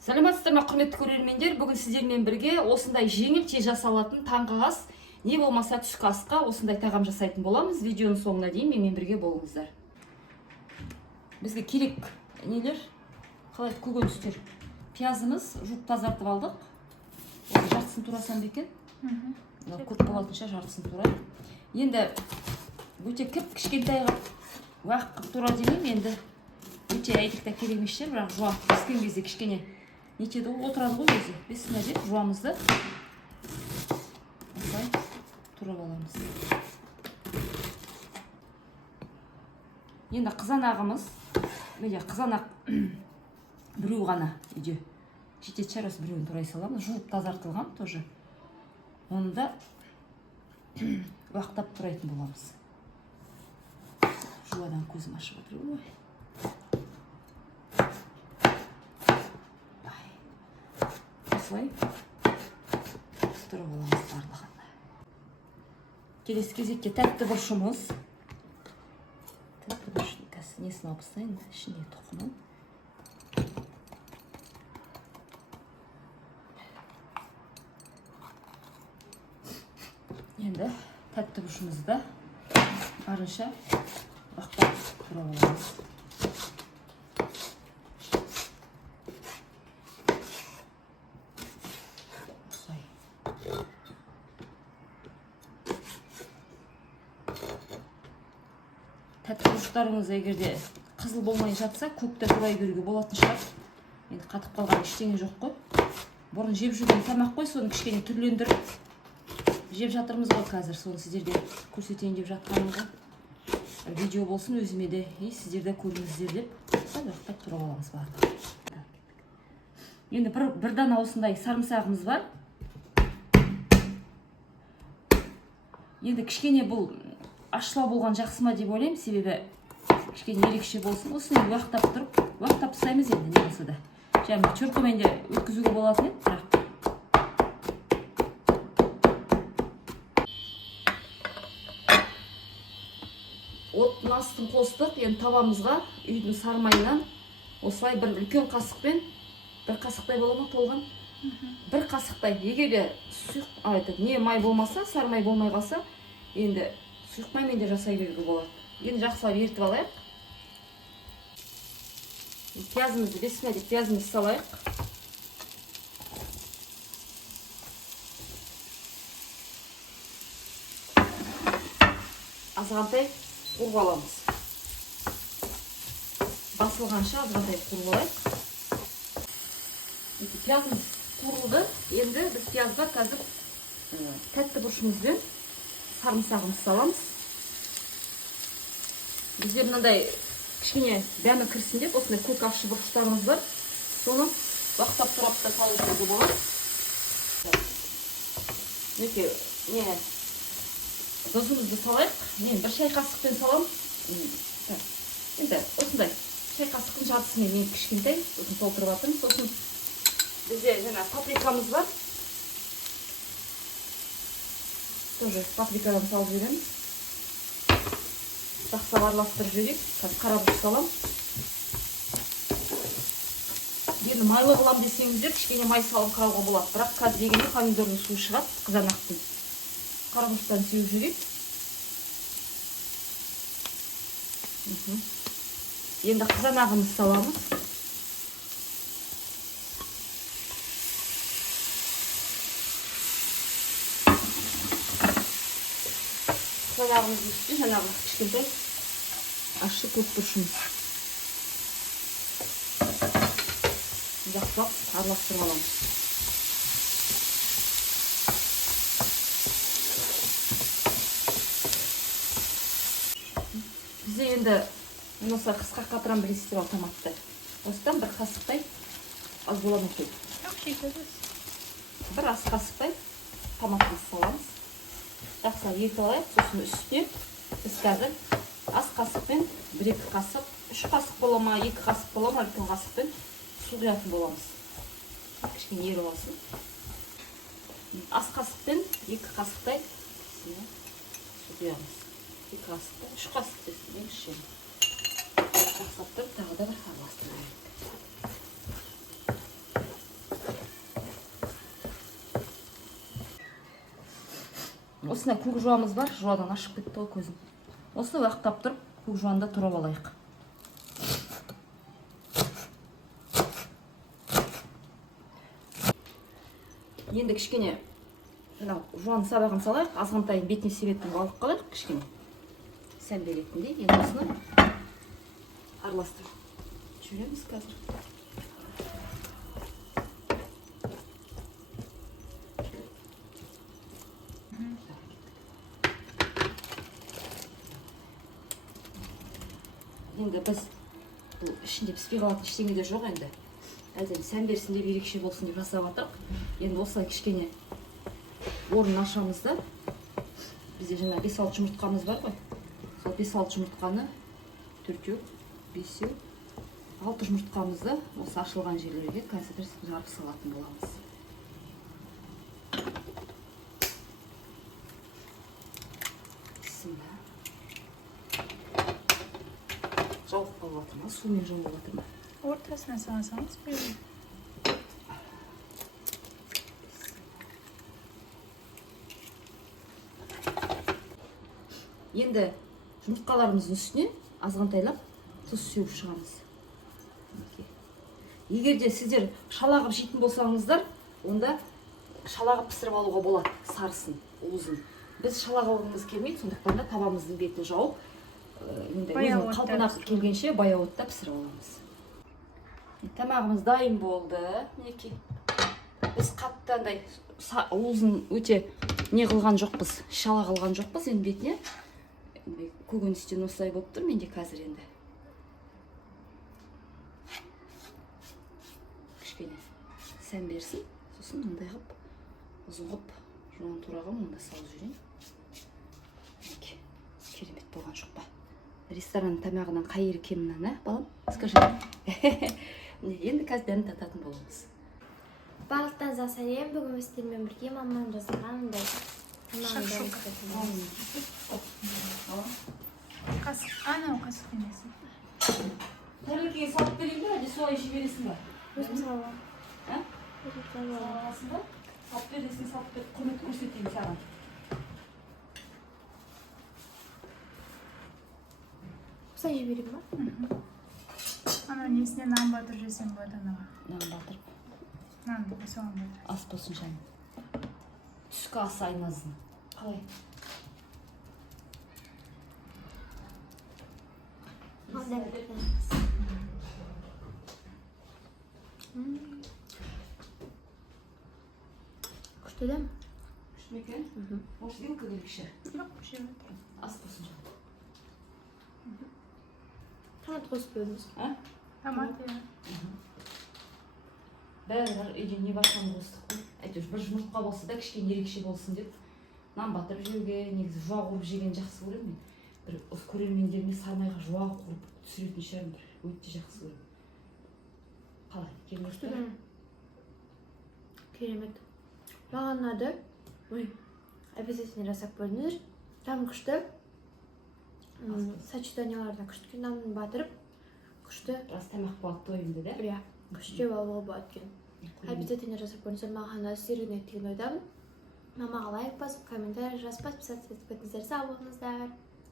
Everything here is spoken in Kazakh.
Саламатсыздар ма, құрметті көрермендер? Бүгін сіздермен бірге осындай жеңіл тез жасалатын таңғы ас, не болмаса түскі асқа осындай тағам жасайтын боламыз. Видеоның соңына дейін менімен бірге болыңыздар. Бізге керек нелер, қалай көкөністер. Пиязымыз жуып тазартып алдық. Жартысын турасам екен. Көп болатынша жартысын тура. Енді өте кішкентай уақыт тура демеймін, енді өте әйтікті керек емес, бірақ жуап піскен кезде кішкене нетеді ғой, отырады ғой өзі. Бесіне деп жуамызды осылай тұрып аламыз. Енді қызанағымыз, қызанақ біреу ғана үйде жетеді шығар, осы біреуін турай саламыз. Жуып тазартылған тоже. Оны да уақыттап турайтын боламыз. Жуадан көзім ашып отыр ғой. Осылай тұрып аламыз барлығын. Келесі кезекте тәтті бұрышымыз. Тәтті бұрыштың несін алып тастайын, ішінде тұқымы. Енді тәтті бұрышымызды барынша уақыттап тұрып аламыз. Тәтті бұрыштарыңыз егерде қызыл болмай жатса, көкті турай беруге болатын шығар. Енді қатып қалған ештеңе жоқ қой. Бұрын жеп жүрген тамақ қой, соны кішкене түрлендіріп жеп жатырмыз ғой қазір. Соны сіздерге көрсетейін деп жатқанымға. Видео болсын өзіме де, сіздер де көріңіздер деп уақыттап тұрып аламыз барлығы. Енді бір дана осындай сарымсағымыз бар. Енді кішкене бұл ашылау болған жақсы ма деп ойлаймын, себебі кішкене ерекше болсын. Осыны уақыттап тұрып, уақыттап тастаймыз енді не болса да. Жаңағы чөркөмен де өткізуге болатын еді, бірақ. Оттың астын қостық, енді табамызға үйдің сармайынан осылай бір үлкен қасықпен, бір қасықтай бола ма толған? Бір қасықтай. Егер не май болмаса, сармай болмай қалса, енді сұйық маймен де жасай беруге болады. Енді жақсылап ертіп алайық. Пиязымызды бесіне деп пиязымызды салайық. Азғантай қуырып аламыз. Басылғанша азғантай қуырып алайық. Пиязымыз қуырылды. Енді біз пиязға қазір тәтті бұрышымызбен сарымсағымыз саламыз. Бізде мынандай кішкене дәмі кірсін деп, осындай көк ащы бұрыштарымыз бар. Соны уақыттап тұрап та салуға болады. Тұзымызды салайық. Мен бір шай қасықпен салам. Енді осындай шай қасықтың жартысымен мен кішкентай сосын толтырып жатырмын. Сосын бізде жаңа паприкамыз бар. Тоже паприкадан салып жібереміз. Жақсылап араластырып жіберейік. Қазір қара бұрыш салам. Енді майлы қылам десеңіздер, кішкене май салып қарауға болады. Бірақ қазір дегенде помидордың суы шығады, қызанақтың. Қара бұрыштан сеуіп жіберейік. Енді қызанағымыз саламыз. Қызанағымыз үстіне жаңағы кішкентай ащы көк бұрышымыз. Жақсылап араластырып аламыз. Бізде енді осы қысқа қатырам білесіздер томатты. Осыдан бір қасықтай аз болады екен. Бір ас қасықтай томатымызды саламыз. Жақсылап ертіп алайық. Сосын үстіне біз қазір ас қасықпен 1-2 қасық, 3 қасық бола ма, 2 қасық бола ма, үлкен қасықпен су құятын боламыз. Кішкене еріп алсын. Ас қасықпен 2 қасықтай су құямыз. 2 қасықтай, 3 қасық десін, ішеміз. Жақсылап тұрып, тағы да бір араластырайық. Осындай көк жуамыз бар, жуадан ашып кетті ғой көзім. Осыны уақыттап тұрып, көк жуанда турап алайық. Енді кішкене жуан сабағын салайық, азғантайын бетіне себетін алып қалайық кішкене. Сәл беретіндей, енді осыны араластырып жүреміз қазір. Енді біз бұл ішінде піспей қалатын ештеңе де жоқ енді. Әдемі сән берсін деп, ерекше болсын деп жасап жатырық. Енді осылай кішкене орнын ашамыз да. Бізде жаңа 5-6 жұмыртқамыз бар ғой. Сол 5-6 жұмыртқаны 4-еу, 5-еу, 6 жұмыртқамызды осы ашылған жерлерге қазір жарып салатын боламыз. Жауып қалып жатыр ма? Сумен жауып жатыр ма? Ортасына салсаңыз берейін. Енді жұмыртқаларымыздың үстіне азғантайлап тұз сеуіп шығамыз. Егер де сіздер шалағып жейтін болсаңыздар, онда шалағып пісіріп алуға болады, сарысын, уызын. Біз шалағымыз келмейді, сондықтан да табамыздың бетін жауып, өзінің қалпына келгенше баяу отта пісіріп аламыз. Тамағымыз дайын болды. Мінекей. Біз қатты андай уызын өте не қылған жоқпыз, шала қылған жоқпыз енді бетіне. Көкөністен осылай болып тұр менде қазір енді. Кішкене сән берсін, сосын мындай қып, ұзын қып, жуан турағым мында салып жүрейін. Керемет болған жоқ па? Ресторан тамағынан қайыр кемінен, балам? Скажи. Енді қазір дәмін тататын боламыз. Барлықтарыңызға сәлем. Бүгін сіздермен бірге мамам жасаған мындай Қасық, анау қасық емесі. Тәрлікеге салып берейін бе, әлде солай ішіп бересің ба? өзім салам. Саласың ба? Салып бер десең салып бер, құрмет көрсетейін саған. Осылай жіберейін ба? Ана несіне нан батыр жесем болады анаға. Нан батырып. Нан соған батыр. Ас болсын жаным. Түскі ас айназын. Қалай? Күшті да? Күшті ме екен? Может, вилка келгіші? Жоқ, жеп отыр. Ас болсын жаным. Томат қосып бердіңіз. Томат, иә. Бәрі үйде не барсам қостық қой. Әйтеуір бір жұмыртқа болса да кішкене ерекше болсын деп. Нан батырып жеуге, негізі жуа қуырып жеген жақсы көремін мен. Бір көрермендеріме sarmayға жуа қуырып түсіретін шығармын, бір өте жақсы көремін. Қалай? Керемет пе? Керемет. Маған ұнады. Обязательно жасап көріңіздер. Там күшті. Сочетанияларда күшті нанын батырып, күшті. Рас тамақ болады тойымды да? Иә, күшті алуға болады екен. Обязательно жасап көріңіздер. Маған сіздерге деген ойдамын. Мамаға лайк басып, комментарий жазып, подписаться етіп кетіңіздер. Сау болыңыздар.